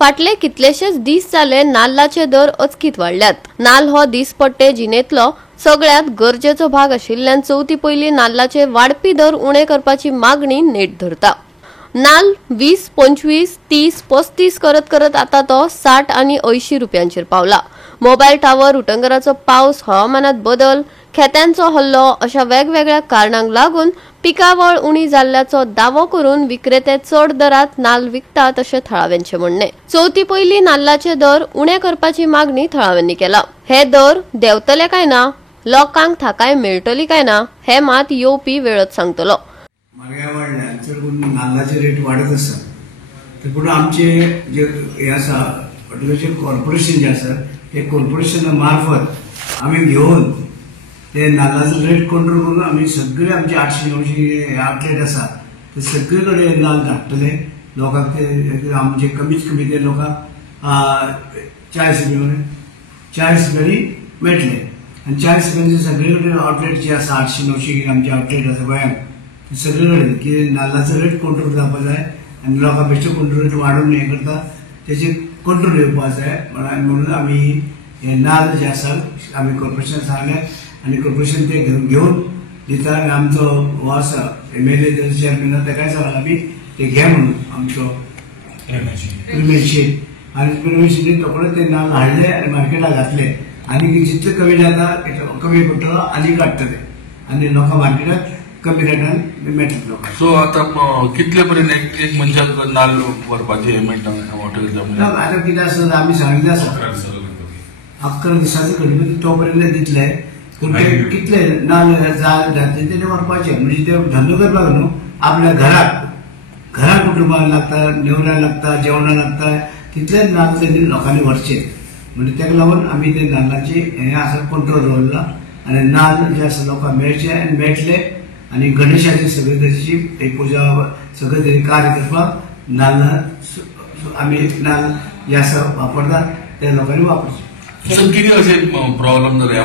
फाटले कितलेशेच दीस जाले नाल्लाचे दर अचकीत वाडल्यात। नाल्ल हो दिसपट्टे जिनेतलो सगळ्यात गरजेचो भाग आशिल्ल्यान चवथी पयली नाल्लाचे वाडपी दर उणे करपाची मागणी नेट धरता। नाल्ल 20, 25, 30, 35 करत आता तो 60 आनी 80 रुपयांचेर पावला। मोबाईल टावर, उटंगराचो पावस, हवामानात बदल, खेत्यांचो हल्लो अशा वेगवेगळ्या कारणांक लागून पिकावळ उणी जाल्ल्याचो दावो करून विक्रेते चड दरात नाल्ल विकतात अशें थळाव्यांचे म्हणणे। चवथी पयली नाल्लाचे दर उणे करपाची मागणी थळाव्यांनी केला। हे दर देंवतले काय ना, लोकांक थाकाय मेळटली काय ना, हे मात येवपी वेळच सांगतलो। म्हारगाय वाडल्या चड करून नाल्लाचे रेट वाडत आसा, ते पूण आमचे जे हे आसा हॉर्टिकल्चर कॉर्पोरेशन जे आसा ते कॉर्पोरेशना मार्फत आमी घेवन ते नाल्लाचो रेट कंट्रोल करून आमी सगळे आमचे 800-900 आउटलेट आसा ते सगळे कडेन नाल्ल धाडटले लोकांक। ते आमचे कमीत कमी ते लोकांक 40 रुपयांनी मेळटले आनी 40 रुपयांचे सगळे कडेन आउटलेट जे आसा 800-900 आमचे आउटलेट आसा गोंयांत सगळे कडेन की नाल्लाचो रेट कंट्रोल जावपाक जाय आनी लोकांक बेश्टो कंट्रोल रेट वाडोवन हे करता तेची कंट्रोल येवपाक जाय म्हणून आमी हे नाल्ल जे आसा आमी कॉर्पोरेशन सांगले आनी कॉर्पोरेशन ते घेवन दिता। आनी आमचो हो आसा MLA चेअरमॅन ताकाय सांगला आमी ते घे म्हणून आमचो पेमेंट आनी पेमेंट रोखडेच ते नाल्ल हाडले आनी मार्केटाक घातले आनी जितले कमी जाता कमी पडटलो आनी काडटले आनी लोकांक मार्केटाक कमी रेटान मेळटले लोकांक। सो आता कितले पर्यंत एक मनशाक नाल्ल व्हरपाचे मेळटा हॉटेल? आतां कितें आसा आमी सांगिल्लें आसा 11 दिसांचो घडये तो पर्यंत दितले पूण ते कितले नाल्ल जातले ते व्हरपाचे म्हणजे ते धंदो करपाक न्हू आपल्या घराक कुटुंबाक लागता, नेवऱ्याक लागता, जेवणाक लागता तितले नाल्ल तेणी लोकांनी व्हरचे म्हणजे ताका लागून आमी ते नाल्लाची हे आसा कंट्रोल दवरला आनी नाल्ल जे आसा लोकांक मेळचे आनी मेळटले आनी गणेशाची सगळे तरेची पुजा सगळे तरी कार्य करपाक नाल्ल आमी नाल्ल जे आसा वापरता ते लोकांनी वापरचे। कितें अशें प्रॉब्लेम जाले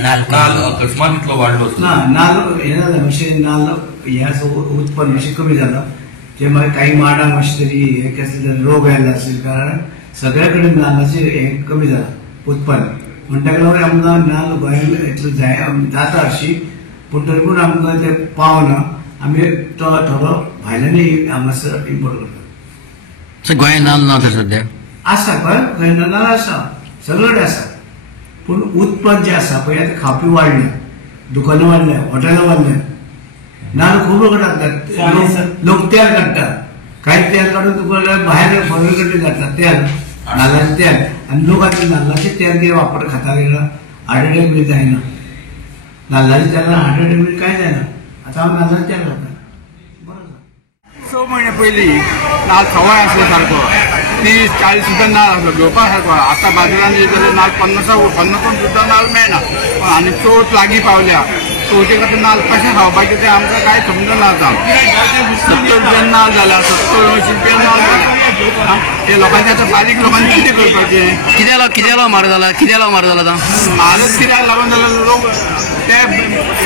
नाल्ल अकस्मात इतलो वाडलो ना नाल्ल हे जालें मातशें नाल्ल हे आसा उत्पन्न मातशें कमी जालां जे मागीर काही माडांक मातशें तरी हे केसले रोग आयला आसले कारण सगळे कडेन नाल्लाचें हे कमी जालां उत्पन्न म्हण ताका लागून आमकां नाल्ल गोंयांत इतलो जाय जाता हरशीं पूण तरी पूण आमकां ते पावना आमी तो थोडो भायल्यानी हांगासर इम्पोर्ट करता। गोंयांत नाल्ल ना सद्या आसा गोंयांत नाल्ल आसा सगळे कडेन आसा पूण उत्पन्न जे आसा पळय आतां खावपी वाडले, दुकानां वाडल्या, हॉटेलां वाडल्या, नाल्ल खूब लोक काडटात, लोक तेल काडटात, काही तेल काडून तुका भायर सगळे कडेन काडटात तेल नाल्लाचें तेल आनी लोक आतां नाल्लाचें तेल कितें वापर खाता हार्ट अटॅक बी जायना नाल्लाचें तेलान हार्ट अटॅक बी कांय जायना आतां हांव नाल्लाचें तेल खाता। 6 म्हयने पयलीं नाल्ल सवाय आसलो सारको 30-40 सुद्दां नाल्ल आसलो घेवपाक सारको। आतां बाजारांत जाल्यार नाल्ल 50 सुद्दां नाल्ल मेळना आनी चवथ लागीं पावल्या चवथी खातीर नाल्ल कशें खावपाचें तें आमकां कांय समजना आतां। 70 रुपयान नाल्ल जाला 70-80 रुपयान नाल्ल जाला ते लोकांचे आतां बारीक लोकांनी कितें करपाचें? कित्याक म्हारग जाला आतां नाल्लच कित्याक लागून जाल्यार लोक ते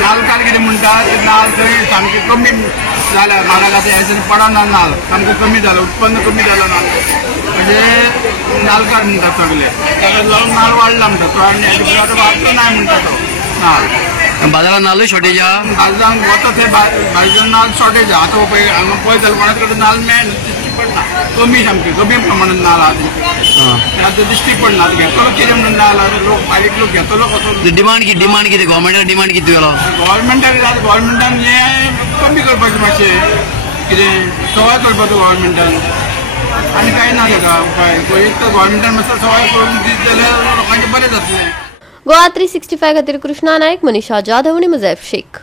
नाल्लकार कितें म्हणटात ते नाल्ल थंय सामके कमी जाल्या म्हारग आतां हें पडना नाल्ल सामको कमी जाला उत्पन्न कमी जालां नाल्ल म्हणजे नाल्लकार म्हणटात सगळे ताका लागून नाल्ल वाडला म्हणटा तो आनी आतां वाडलो नाही म्हणटा तो नाल्ल। बाजारात नाल्ल शॉर्टेज आहा बाजारांत वता थंय बाजारांत नाल्ल शॉर्टेज आहा आतां पळय हांगा पळय जाल्यार कोणा कडेन नाल्ल मेळना दिश्टी पडना कमी सामकी कमी प्रमाणांत नाल्ल आहा आतां दिश्टी पडना घेतलो कितें म्हणून नाल्ल लोक बारीक लोक घेतलो कसो डिमांड कितें गव्हर्मेंटाक डिमांड कितें केलो? गव्हर्मेंटान हें कमी करपाचें मातशें कितें सवाय करपाचो गव्हर्मेंटान आनी कांय ना ताका उपाय एक तर गव्हर्मेंटान मातसो सवाय करून दीत जाल्यार लोकांचें बरें जातलें। गोवा 365 खातीर कृष्णा नायक, मनीषा जाधव आनी मुजैफ शेख।